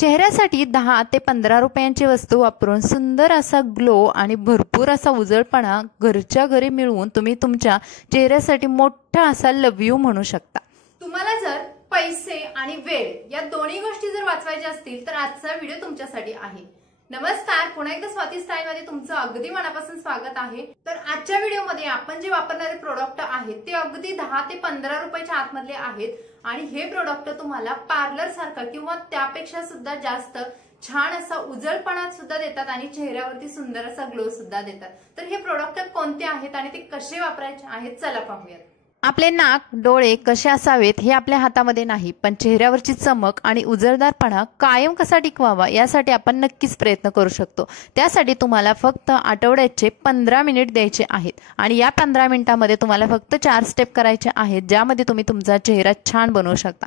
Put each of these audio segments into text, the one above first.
चेहऱ्यासाठी 10 ते 15 रुपयांची वस्तू वापरून सुंदर असा ग्लो आणि भरपूर असा उजळपणा घरच्या घरी मिळवून तुम्ही तुमच्या चेहऱ्यासाठी मोठा असा लव यू म्हणू शकता। तुम्हाला जर पैसे आणि वेळ या दोन्ही गोष्टी जर वाचवायच्या असतील तर आजचा व्हिडिओ तुमच्यासाठी आहे। नमस्कार, पुन्हा एकदा स्वाती स्टाईल मध्ये तुमचं अगदी मनापासून स्वागत आहे। तर आजच्या व्हिडिओमध्ये आपण जे वापरणारे प्रोडक्ट आहेत ते अगदी 10 ते 15 रुपयाच्या आतमधले आहेत आणि हे प्रोडक्ट तुम्हाला पार्लर सारखा किंवा त्यापेक्षा सुद्धा जास्त छान असा उजळपणा सुद्धा देतात आणि चेहऱ्यावरती सुंदर असा ग्लो सुद्धा देतात। तर हे प्रोडक्ट कोणते आहेत आणि ते कसे वापरायचे आहेत चला पाहूयात। आपले नाक डोळे कसे असावेत हे आपल्या हातामध्ये नाही, पण चेहऱ्यावरची चमक आणि उजळदारपणा कायम कसा टिकवावा यासाठी आपण नक्कीच प्रयत्न करू शकतो। त्यासाठी तुम्हाला फक्त आठवड्याचे 15 मिनिट द्यायचे आहेत आणि या 15 मिनिटांमध्ये तुम्हाला फक्त 4 स्टेप करायचे आहेत ज्यामध्ये तुम्ही तुमचा चेहरा छान बनवू शकता।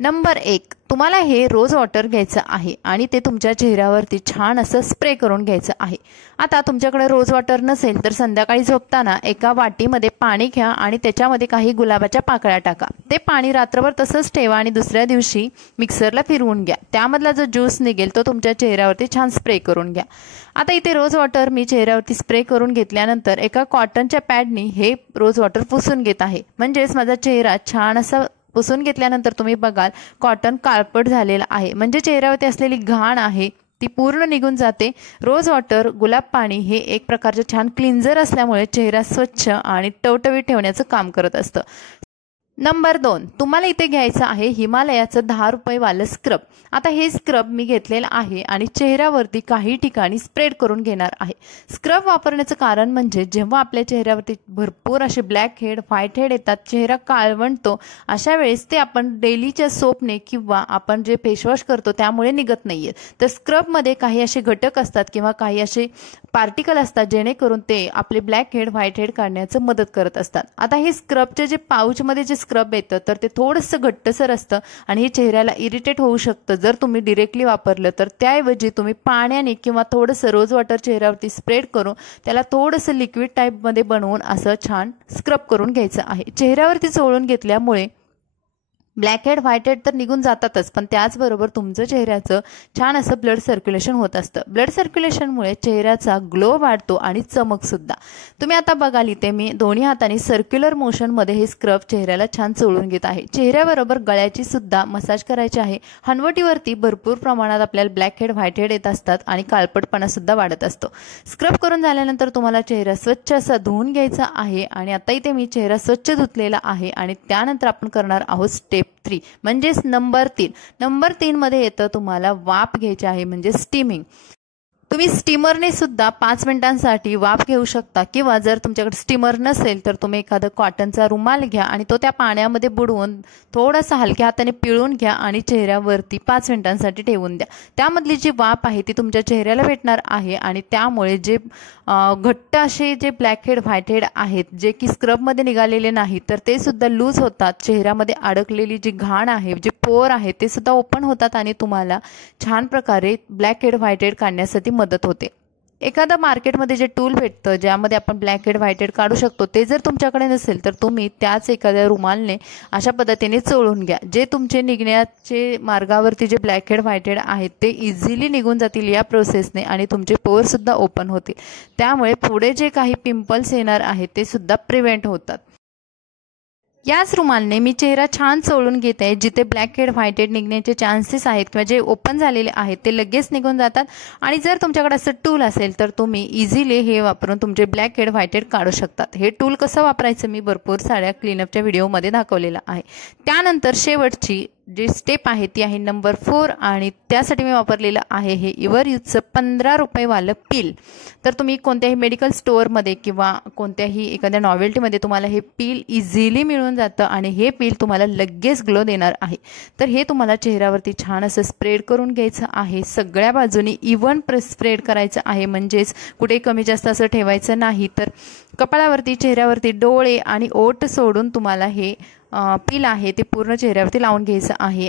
नंबर 1, तुम्हाला हे रोज वॉटर घ्यायचं आहे आणि ते तुमच्या चेहऱ्यावरती छान असं स्प्रे करून घ्यायचं आहे। आता तुमच्याकडे रोज वॉटर नसेल तर संध्याकाळी झोपताना एका वाटीमध्ये पाणी घ्या आणि त्याच्यामध्ये काही गुलाबाच्या पाकळ्या टाका। ते पाणी रात्रभर तसंच ठेवा आणि दुसऱ्या दिवशी मिक्सरला फिरवून घ्या। त्यामधला जो ज्यूस निघेल तो तुमच्या चेहऱ्यावरती छान स्प्रे करून घ्या। आता इथे रोज वॉटर मी चेहऱ्यावरती स्प्रे करून घेतल्यानंतर एका कॉटनच्या पॅडनी हे रोज वॉटर पुसून घेत आहे। म्हणजेच माझा चेहरा छान असा पुसून घेतल्यानंतर तुम्ही बघाल कॉटन काळपट झालेला आहे, म्हणजे चेहऱ्यावरती असलेली घाण आहे ती पूर्ण निघून जाते। रोज वॉटर गुलाब पाणी हे एक प्रकारचे छान क्लिन्झर असल्यामुळे चेहरा स्वच्छ आणि टवटवीत ठेवण्याचं काम करत असतं। नंबर 2, तुम्हाला इथे घ्यायचं आहे हिमालयाचं 10 रुपये वालं स्क्रब। आता हे स्क्रब मी घेतलेलं आहे आणि चेहऱ्यावरती काही ठिकाणी स्प्रेड करून घेणार आहे। स्क्रब वापरण्याचं कारण म्हणजे जेव्हा आपल्या चेहऱ्यावरती भरपूर असे ब्लॅक हेड व्हाईट हेड येतात, चेहरा काळवंटतो, अशा वेळेस ते आपण डेलीच्या सोपने किंवा आपण जे फेसवॉश करतो त्यामुळे निघत नाहीये। तर स्क्रबमध्ये काही असे घटक असतात किंवा काही असे पार्टिकल असतात जेणेकरून ते आपले ब्लॅक हेड व्हाईट हेड काढण्याचं मदत करत असतात। आता हे स्क्रबचे जे पाऊचमध्ये जे स्क्रब येतं तर ते थोडंसं घट्टसर असतं आणि हे चेहऱ्याला इरिटेट होऊ शकतं जर तुम्ही डायरेक्टली वापरलं तर। त्याऐवजी तुम्ही पाण्याने किंवा थोडंसं रोज वॉटर चेहऱ्यावरती स्प्रेड करून त्याला थोडंसं लिक्विड टाईपमध्ये बनवून असं छान स्क्रब करून घ्यायचं आहे। चेहऱ्यावरती चोळून घेतल्यामुळे ब्लॅक हेड व्हाईट हेड तर निघून जातातच, पण त्याचबरोबर तुमचं चेहऱ्याचं छान असं ब्लड सर्क्युलेशन होत असतं। ब्लड सर्क्युलेशनमुळे चेहऱ्याचा ग्लो वाढतो आणि चमक सुद्धा। तुम्ही आता बघाल इथे मी दोन्ही हातांनी सर्क्युलर मोशनमध्ये हे स्क्रब चेहऱ्याला छान चोळून घेत आहे। चेहऱ्याबरोबर गळ्याची सुद्धा मसाज करायची आहे। हनवटीवरती भरपूर प्रमाणात आपल्याला ब्लॅक हेड व्हाईट हेड येत असतात आणि काळपटपणा सुद्धा वाढत असतो। स्क्रब करून झाल्यानंतर तुम्हाला चेहरा स्वच्छ असा धुवून घ्यायचा आहे आणि आता इथे मी चेहरा स्वच्छ धुतलेला आहे आणि त्यानंतर आपण करणार आहोत स्टेप 3 म्हणजेच नंबर 3। नंबर 3 मध्ये येतं तुम्हाला वाफ घ्यायची आहे म्हणजे स्टीमिंग। तुम्ही स्टीमरने सुद्धा 5 मिनिटांसाठी वाफ घेऊ शकता किंवा जर तुमच्याकडे स्टीमर नसेल तर तुम्ही एखादा कॉटनचा रुमाल घ्या आणि तो त्या पाण्यामध्ये बुडवून थोडासा हलक्या हाताने पिळून घ्या आणि चेहऱ्यावरती 5 मिनिटांसाठी ठेवून द्या। त्यामधली जी वाफ आहे ती तुमच्या चेहऱ्याला भेटणार आहे आणि त्यामुळे जे घट्ट असे जे ब्लॅक हेड व्हाईट हेड आहेत जे की स्क्रबमध्ये निघालेले नाही तर ते सुद्धा लूज होतात। चेहऱ्यामध्ये अडकलेली जी घाण आहे, जे पोर आहे ते सुद्धा ओपन होतात आणि तुम्हाला छान प्रकारे ब्लॅक हेड व्हाईट हेड काढण्यासाठी मदत होते। एखादा मार्केटमध्ये जे टूल भेटतं ज्यामध्ये आपण ब्लॅक हेड व्हाईट हेड काढू शकतो ते जर तुमच्याकडे नसेल तर तुम्ही त्याच एखाद्या रुमालने अशा पद्धतीने चोळून घ्या। जे तुमचे निघण्याचे मार्गावरती जे ब्लॅक हेड व्हाईट हेड आहेत ते इझिली निघून जातील या प्रोसेसने आणि तुमचे पोर सुद्धा ओपन होतील। त्यामुळे पुढे जे काही पिंपल्स येणार आहेत ते सुद्धा प्रिव्हेंट होतात। याच रुमालने मी चेहरा छान चोळून घेत आहे। जिथे ब्लॅक हेड व्हाईट हेड निघण्याचे चान्सेस आहेत किंवा जे ओपन झालेले आहेत ते लगेच निघून जातात आणि जर तुमच्याकडे असं टूल असेल तर तुम्ही इझिली हे वापरून तुमचे ब्लॅक हेड व्हाईट हेड काढू शकतात। हे टूल कसं वापरायचं मी भरपूर साऱ्या क्लीनअपच्या व्हिडिओमध्ये दाखवलेलं आहे। त्यानंतर शेवटची जी स्टेप आहे ती आहे नंबर 4 आणि त्यासाठी मी वापरलेलं आहे हे इवर यूजचं 15 रुपये वालं पील। तर तुम्ही कोणत्याही मेडिकल स्टोअरमध्ये किंवा कोणत्याही एखाद्या नॉवेल्टीमध्ये तुम्हाला हे पील इझिली मिळून जातं आणि हे पील तुम्हाला लगेच ग्लो देणार आहे। तर हे तुम्हाला चेहऱ्यावरती छान असं स्प्रेड करून घ्यायचं आहे, सगळ्या बाजूनी इवन स्प्रेड करायचं आहे, म्हणजेच कुठे कमी जास्त असं ठेवायचं नाही। तर कपाळावरती, चेहऱ्यावरती, डोळे आणि ओठ सोडून तुम्हाला हे पील आहे ते पूर्ण चेहऱ्यावरती लावून घ्यायचं आहे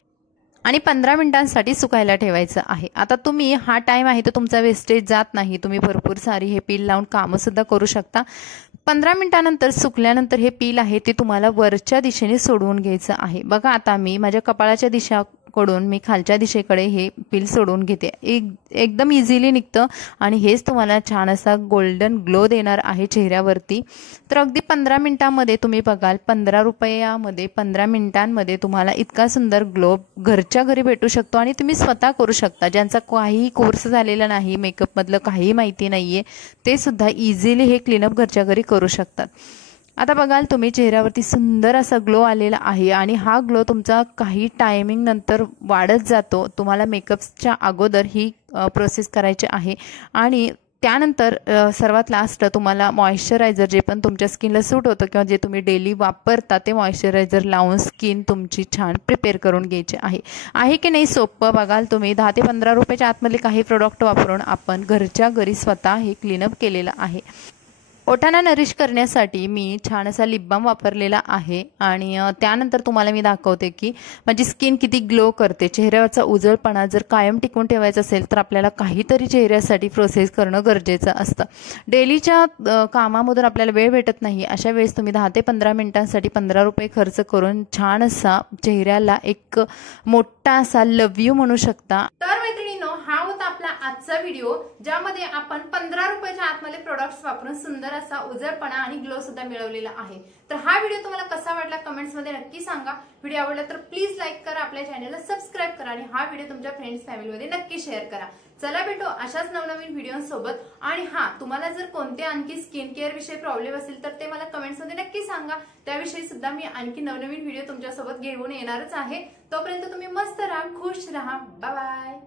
आणि 15 मिनिटांसाठी सुकायला ठेवायचं आहे। आता तुम्ही हा टाइम आहे तो तुमचा वेस्टेज जात नाही, तुम्ही भरपूर सारी हे पील लावून कामं सुद्धा करू शकता। 15 मिनिटांनंतर सुकल्यानंतर हे पील आहे ते तुम्हाला वरच्या दिशेने सोडवून घ्यायचं आहे। बघा आता मी माझ्या कपाळाच्या दिशा कडून मी खालच्या दिशेकडे हे पील सोडून घेते. एकदम इझिली निघतं आणि हेच तुम्हाला छान असा गोल्डन ग्लो देणार आहे चेहऱ्यावरती. तर अगदी 15 मिनिटांमध्ये तुम्ही बघाल 15 रुपयामध्ये 15 मिनिटांमध्ये तुम्हाला इतका सुंदर ग्लो घरच्या घरी भेटू शकतो आणि तुम्ही स्वतः करू शकता. ज्यांचा काही कोर्स झालेला नाही, मेकअपमधलं काही माहिती नाही आहे, ते सुद्धा इझिली हे क्लीनअप घरच्या घरी करू शकतात. आता बघाल तुम्ही चेहऱ्यावरती सुंदर असा ग्लो आलेला आहे आणि हा ग्लो तुमचा काही टायमिंग नंतर वाढत जातो. तुम्हाला मेकअपच्या अगोदर ही प्रोसेस करायची आहे आणि त्यानंतर सर्वात लास्ट तुम्हाला मॉइश्चरायझर जे पण तुमच्या स्किनला सूट होतं किंवा जे तुम्ही डेली वापरता ते मॉइश्चरायझर लावून स्किन तुमची छान प्रिपेअर करून घ्यायची आहे की नाही सोपं. बघाल तुम्ही 10 ते 15 रुपयाच्या आतमधले काही प्रोडक्ट वापरून आपण घरच्या घरी स्वतः हे क्लीनअप केलेलं आहे. ओठांना नरिश करण्यासाठी मी छान असा लिप बाम वापरलेला आहे आणि त्यानंतर तुम्हाला मी दाखवते की माझी स्किन किती ग्लो करते. चेहऱ्यावरचा उजळपणा जर कायम टिकून ठेवायचा असेल तर आपल्याला काहीतरी चेहऱ्यासाठी प्रोसेस करणं गरजेचं असतं. डेलीच्या कामामधून आपल्याला वेळ भेटत नाही, अशा वेळेस तुम्ही 10 ते 15 मिनिटांसाठी 15 रुपये खर्च करून छान असा चेहऱ्याला एक मोठा असा लव यू म्हणू शकता. तर मैत्रिणींनो, हा होता आपला आजचा व्हिडिओ ज्यामध्ये आपण 15 रुपयाच्या आतमध्ये प्रोडक्ट्स वापरून सुंदर असा उजळपणा आणि ग्लो सुद्धा मिळवलेला आहे. तर हा व्हिडिओ तुम्हाला कसा वाटला कमेंट्स मध्ये नक्की सांगा. व्हिडिओ आवडला तर प्लीज लाईक करा, आपल्या चॅनलला सबस्क्राईब करा आणि हा व्हिडिओ तुमच्या फ्रेंड्स फॅमिलीमध्ये नक्की शेअर करा. चला भेटू अशाच नवनवीन व्हिडिओसोबत. आणि हा, तुम्हाला जर कोणते आणखी स्किन केअर विषयी प्रॉब्लेम असेल तर ते मला कमेंट्स मध्ये नक्की सांगा. त्याविषयी सुद्धा मी आणखी नवनवीन व्हिडिओ तुमच्यासोबत घेऊन येणारच आहे. तोपर्यंत तुम्ही मस्त राहा, खुश राहा. Bye bye.